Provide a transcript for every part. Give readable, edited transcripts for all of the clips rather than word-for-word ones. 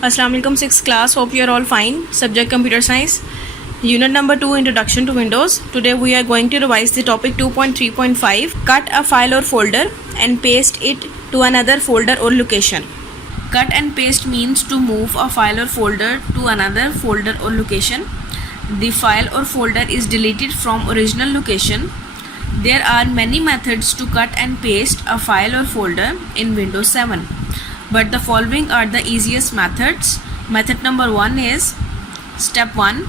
Assalamu alaikum, 6th class. Hope you are all fine. Subject Computer Science. Unit number 2, Introduction to Windows. Today we are going to revise the topic 2.3.5. Cut a file or folder and paste it to another folder or location. Cut and paste means to move a file or folder to another folder or location. The file or folder is deleted from original location. There are many methods to cut and paste a file or folder in Windows 7. But the following are the easiest methods. Method number 1 is step 1.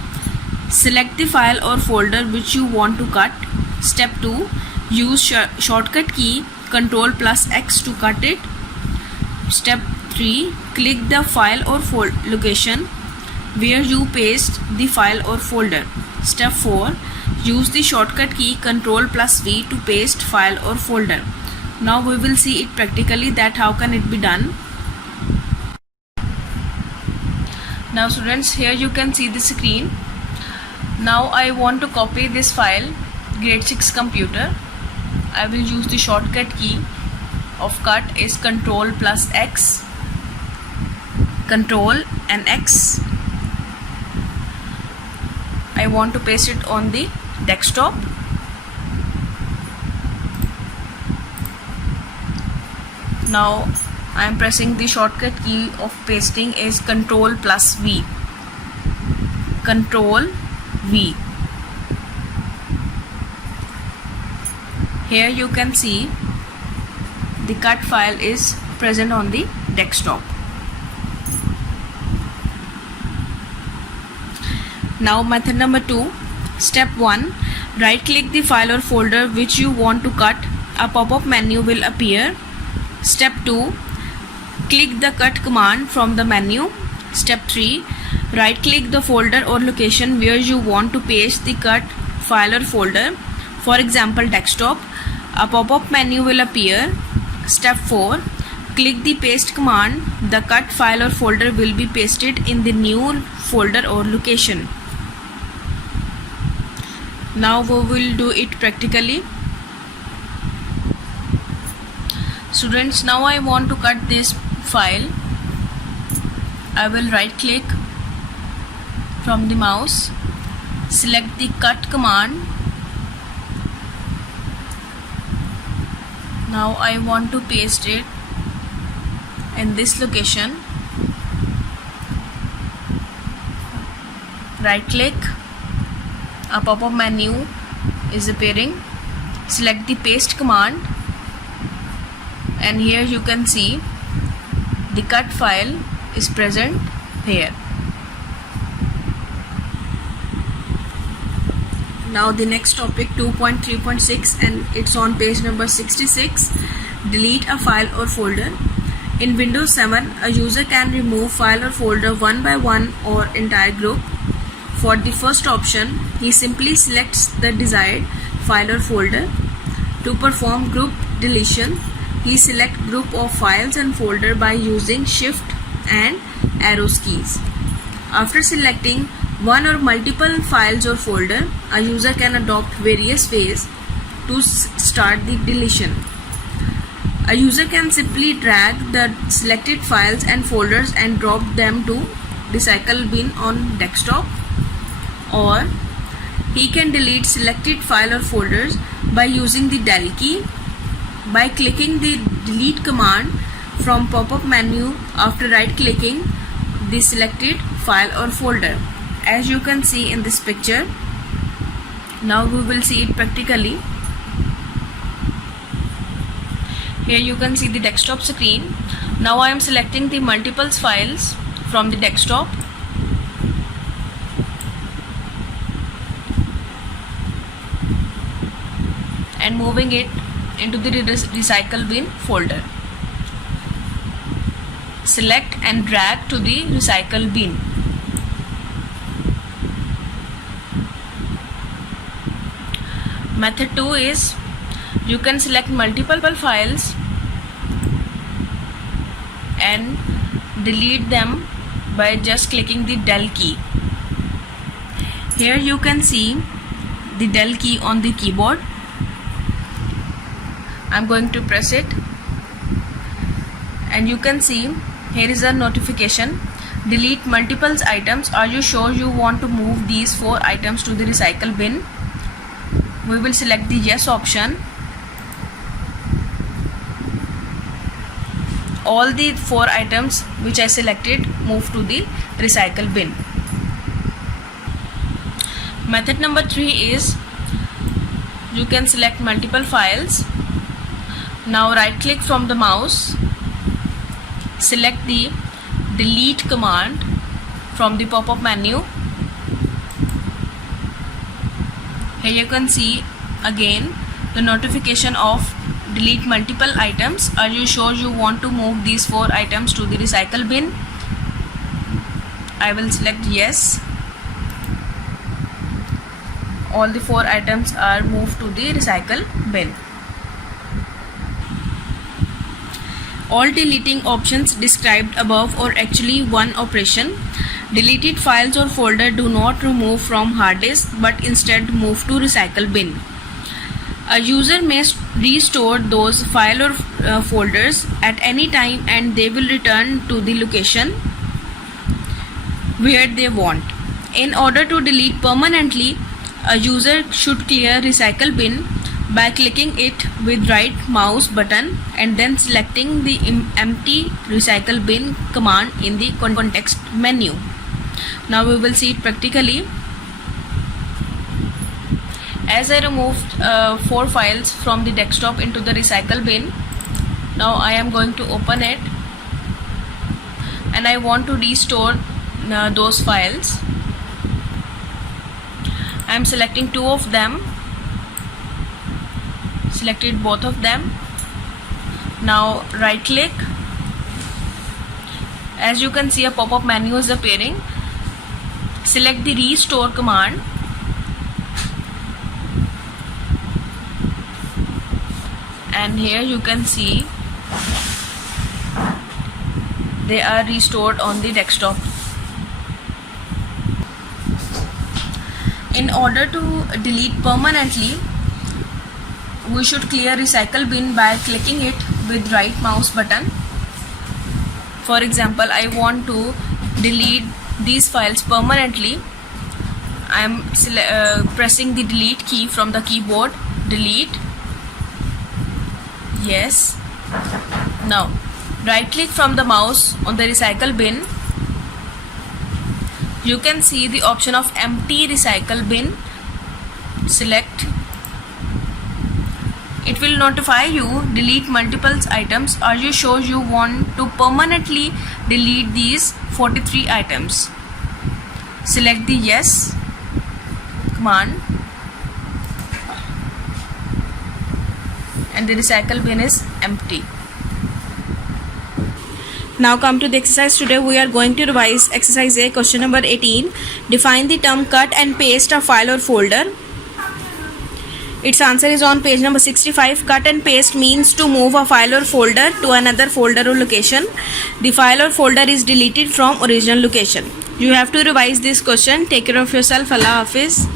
Select the file or folder which you want to cut. Step 2. Use shortcut key Ctrl plus X to cut it. Step 3. Click the file or location where you paste the file or folder. Step 4. Use the shortcut key Ctrl plus V to paste file or folder. Now we will see it practically that how can it be done. Now students, here you can see the screen. Now I want to copy this file, grade 6 computer. I will use the shortcut key of cut is Ctrl plus X, Ctrl and X. I want to paste it on the desktop. Now I am pressing the shortcut key of pasting is Ctrl plus V. Ctrl V. Here you can see the cut file is present on the desktop. Now method number 2. Step 1. Right click the file or folder which you want to cut. A pop-up menu will appear. Step 2. Click the cut command from the menu. Step 3. Right click the folder or location where you want to paste the cut file or folder. For example, desktop. A pop-up menu will appear. Step 4. Click the paste command. The cut file or folder will be pasted in the new folder or location. Now we will do it practically. Students, now I want to cut this file. I will right click from the mouse, select the cut command. Now I want to paste it in this location. Right click, a pop-up menu is appearing. Select the paste command, and here you can see the cut file is present here. Now the next topic 2.3.6 and it's on page number 66. Delete a file or folder. In Windows 7, a user can remove file or folder one by one or entire group. For the first option, he simply selects the desired file or folder. To perform group deletion, he selects group of files and folder by using shift and arrows keys. After selecting one or multiple files or folder, a user can adopt various ways to start the deletion. A user can simply drag the selected files and folders and drop them to recycle bin on desktop, or he can delete selected file or folders by using the del key. By clicking the delete command from pop-up menu after right clicking the selected file or folder, as you can see in this picture. Now we will see it practically. Here you can see the desktop screen. Now I am selecting the multiple files from the desktop. And moving it into the recycle bin folder. Select and drag to the recycle bin. Method 2 is you can select multiple files and delete them by just clicking the del key. Here you can see the del key on the keyboard. I'm going to press it and you can see here is a notification delete multiple items. Are you sure you want to move these 4 items to the recycle bin? We will select the yes option. All the 4 items which I selected move to the recycle bin. Method number 3 is you can select multiple files. Now right click from the mouse, select the delete command from the pop-up menu. Here you can see again the notification of delete multiple items. Are you sure you want to move these 4 items to the recycle bin? I will select yes. All the 4 items are moved to the recycle bin. All deleting options described above are actually one operation. Deleted files or folder do not remove from hard disk but instead move to recycle bin. A user may restore those file or folders at any time and they will return to the location where they want. In order to delete permanently, a user should clear recycle bin by clicking it with right mouse button and then selecting the empty recycle bin command in the context menu. Now we will see it practically. As I removed 4 files from the desktop into the recycle bin, now I am going to open it and I want to restore those files. I am selecting 2 of them, selected both of them. Now right click. As you can see, a pop-up menu is appearing. Select the restore command and here you can see they are restored on the desktop. In order to delete permanently, we should clear recycle bin by clicking it with right mouse button. For example, I want to delete these files permanently. I am pressing the delete key from the keyboard. Delete. Yes. Now right click from the mouse on the recycle bin. You can see the option of empty recycle bin. Select. It will notify you delete multiple items. Are you sure you want to permanently delete these 43 items? Select the yes command and the recycle bin is empty. Now come to the exercise. Today we are going to revise exercise A, question number 18. Define the term cut and paste a file or folder. Its answer is on page number 65. Cut and paste means to move a file or folder to another folder or location. The file or folder is deleted from original location. You have to revise this question. Take care of yourself. Allah Hafiz.